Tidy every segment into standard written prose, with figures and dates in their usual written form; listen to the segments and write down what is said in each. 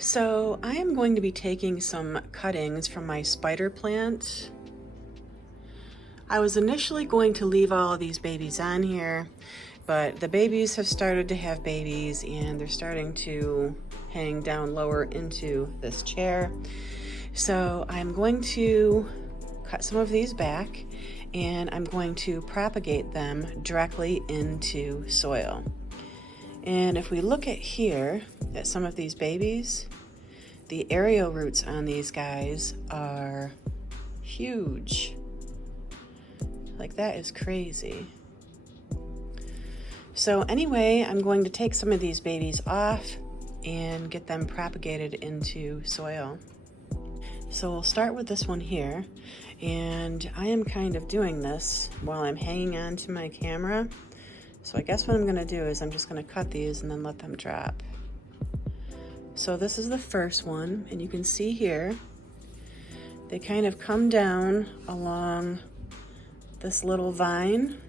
So I am going to be taking some cuttings from my spider plant. I was initially going to leave all of these babies on here, but the babies have started to have babies and they're starting to hang down lower into this chair. So I'm going to cut some of these back and I'm going to propagate them directly into soil. And if we look at here at some of these babies, the aerial roots on these guys are huge. Like, that is crazy. So anyway, I'm going to take some of these babies off and get them propagated into soil. So we'll start with this one here, and I am kind of doing this while I'm hanging on to my camera. So I guess what I'm gonna do is I'm just gonna cut these and then let them drop. So this is the first one, and you can see here, they kind of come down along this little vine,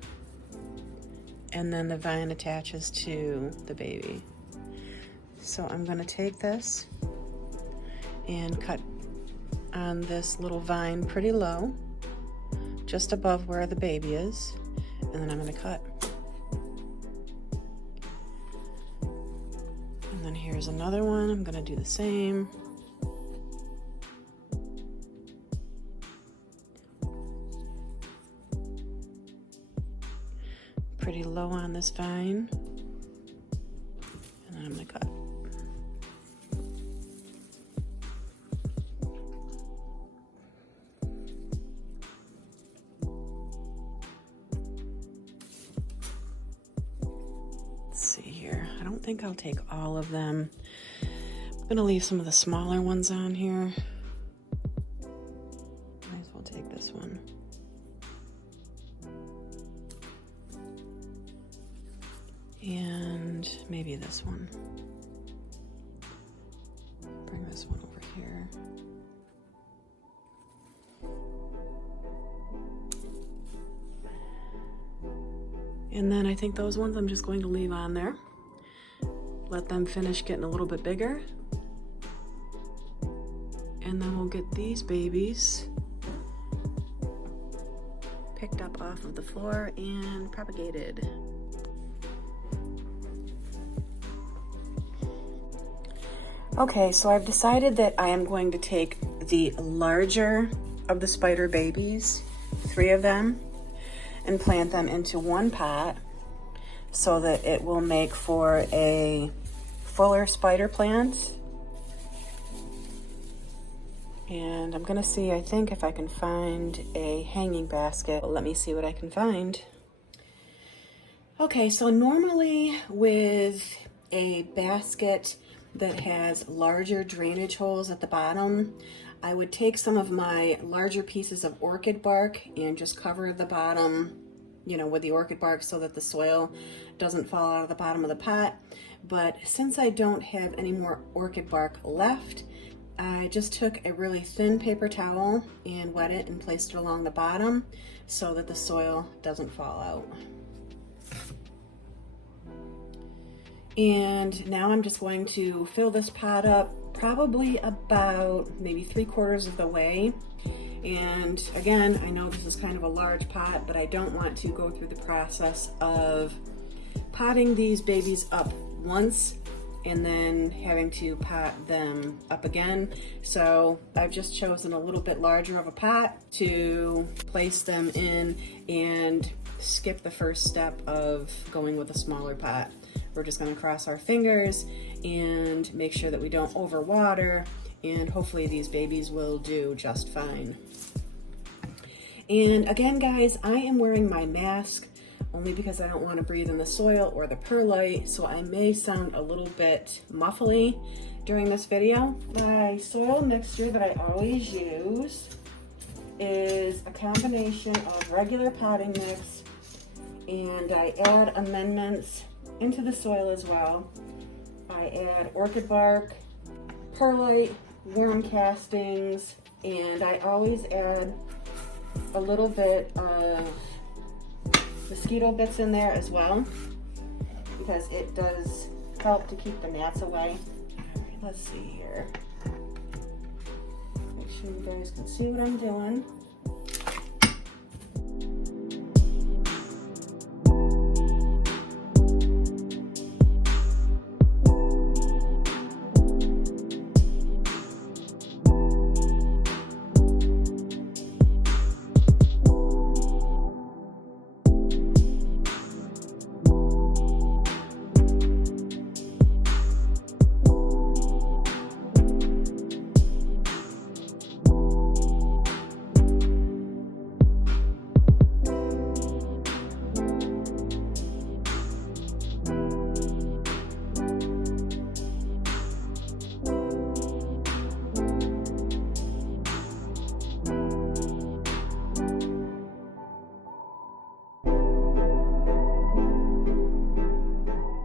and then the vine attaches to the baby. So I'm gonna take this and cut on this little vine pretty low, just above where the baby is, and then I'm gonna cut. And then here's another one. I'm gonna do the same. Pretty low on this vine. And then I'm gonna cut. Let's see here. I don't think I'll take all of them. I'm gonna leave some of the smaller ones on here. Might as well take this one. And maybe this one. Bring this one over here. And then I think those ones I'm just going to leave on there. Let them finish getting a little bit bigger. And then we'll get these babies picked up off of the floor and propagated. Okay, so I've decided that I am going to take the larger of the spider babies, 3 of them, and plant them into one pot so that it will make for a fuller spider plant. And I'm gonna see, I think, if I can find a hanging basket. Let me see what I can find. Okay, so normally with a basket that has larger drainage holes at the bottom, I would take some of my larger pieces of orchid bark and just cover the bottom, you know, with the orchid bark so that the soil doesn't fall out of the bottom of the pot. But since I don't have any more orchid bark left, I just took a really thin paper towel and wet it and placed it along the bottom so that the soil doesn't fall out. And now I'm just going to fill this pot up probably about maybe 3/4 of the way. And again, I know this is kind of a large pot, but I don't want to go through the process of potting these babies up once and then having to pot them up again. So I've just chosen a little bit larger of a pot to place them in and skip the first step of going with a smaller pot. We're just going to cross our fingers and make sure that we don't overwater, and hopefully these babies will do just fine. And again, guys, I am wearing my mask only because I don't want to breathe in the soil or the perlite, so I may sound a little bit muffly during this video. My soil mixture that I always use is a combination of regular potting mix, and I add amendments into the soil as well. I add orchid bark, perlite, worm castings, and I always add a little bit of mosquito bits in there as well, because it does help to keep the gnats away. All right, let's see here. Make sure you guys can see what I'm doing.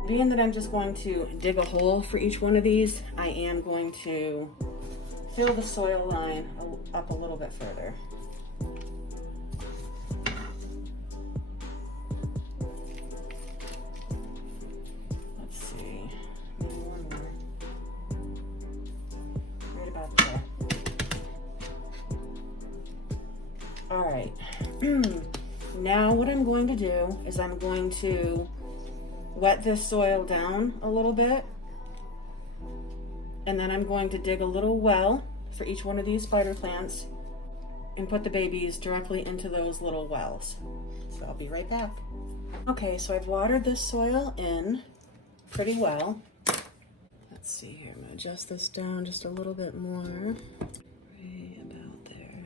Being that I'm just going to dig a hole for each one of these, I am going to fill the soil line up a little bit further. Let's see, maybe one more. Right about there. All right, now what I'm going to do is I'm going to wet this soil down a little bit, and then I'm going to dig a little well for each one of these spider plants and put the babies directly into those little wells. So I'll be right back. Okay, so I've watered this soil in pretty well. Let's see here, I'm gonna adjust this down just a little bit more. Right about there.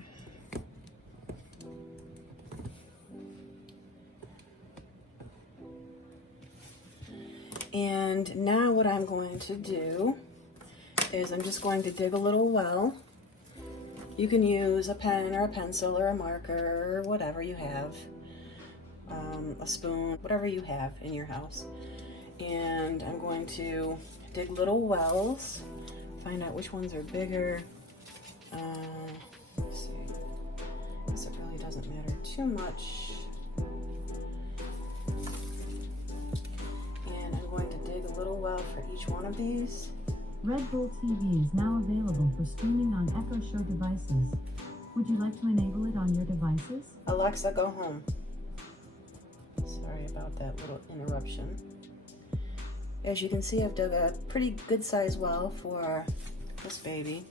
And now what I'm going to do is I'm just going to dig a little well. You can use a pen or a pencil or a marker or whatever you have, a spoon, whatever you have in your house. And I'm going to dig little wells, find out which ones are bigger. Let's see, I guess it really doesn't matter too much. A little well for each one of these. Red Bull TV is now available for streaming on Echo Show devices. Would you like to enable it on your devices? Alexa, go home. Sorry about that little interruption. As you can see, I've dug a pretty good sized well for this baby.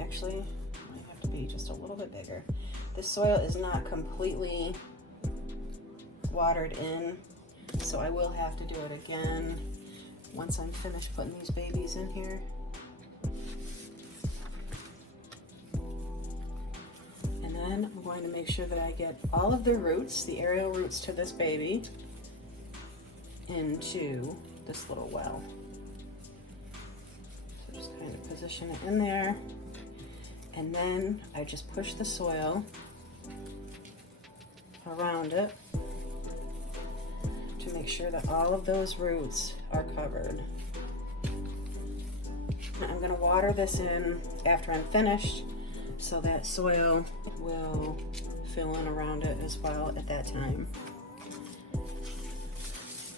Actually, it might have to be just a little bit bigger. This soil is not completely watered in, so I will have to do it again once I'm finished putting these babies in here. And then I'm going to make sure that I get all of the roots, the aerial roots to this baby, into this little well. So just kind of position it in there. And then I just push the soil around it to make sure that all of those roots are covered. I'm going to water this in after I'm finished so that soil will fill in around it as well at that time.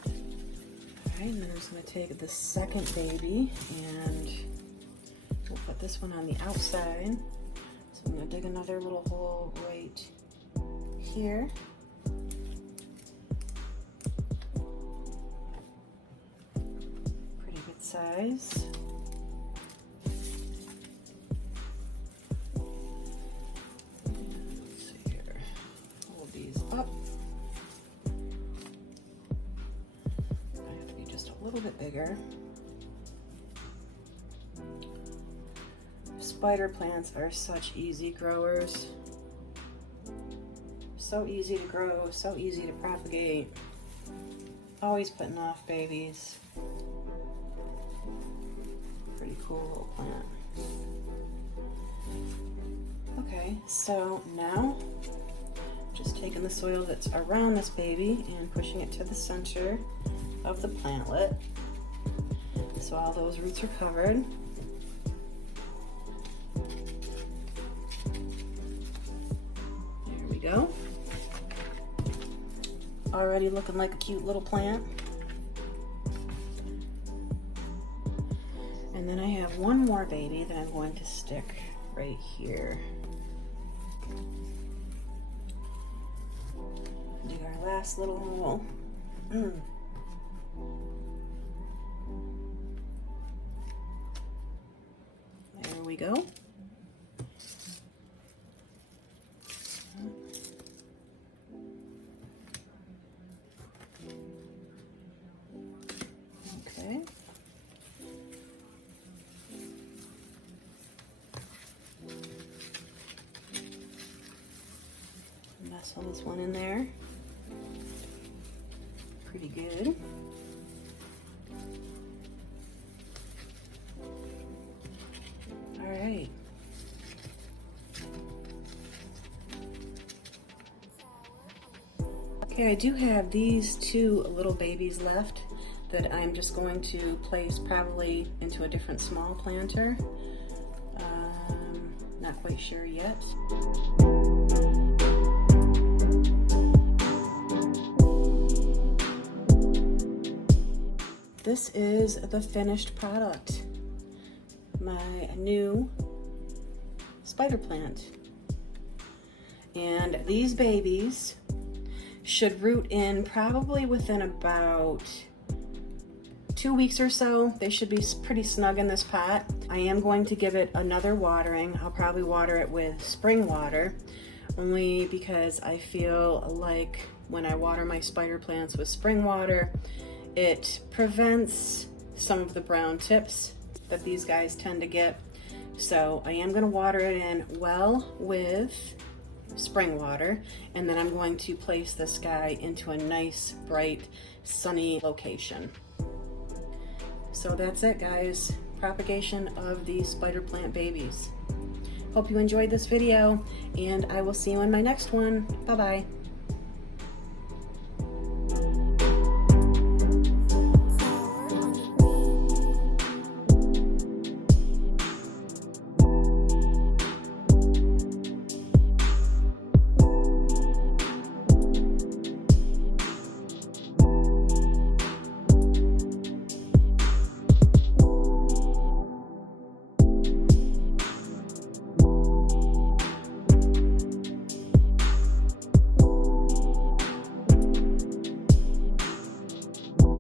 Alright, and then I'm just going to take the second baby and we'll put this one on the outside. So I'm going to dig another little hole right here. Size. Let's see here. Hold these up. I have to be just a little bit bigger. Spider plants are such easy growers. So easy to grow, so easy to propagate. Always putting off babies. Pretty cool little plant. Okay, so now just taking the soil that's around this baby and pushing it to the center of the plantlet. So all those roots are covered. There we go. Already looking like a cute little plant. And And then I have one more baby that I'm going to stick right here. Do our last little hole. There we go. Okay. Nestle this one in there. Pretty good. All right. Okay, I do have these two little babies left that I'm just going to place probably into a different small planter. Not quite sure yet. This is the finished product. My new spider plant. And these babies should root in probably within about 2 weeks or so. They should be pretty snug in this pot. I am going to give it another watering. I'll probably water it with spring water, only because I feel like when I water my spider plants with spring water, it prevents some of the brown tips that these guys tend to get. So I am going to water it in well with spring water, and then I'm going to place this guy into a nice, bright, sunny location. So that's it, guys. Propagation of these spider plant babies. Hope you enjoyed this video, and I will see you in my next one. Bye-bye.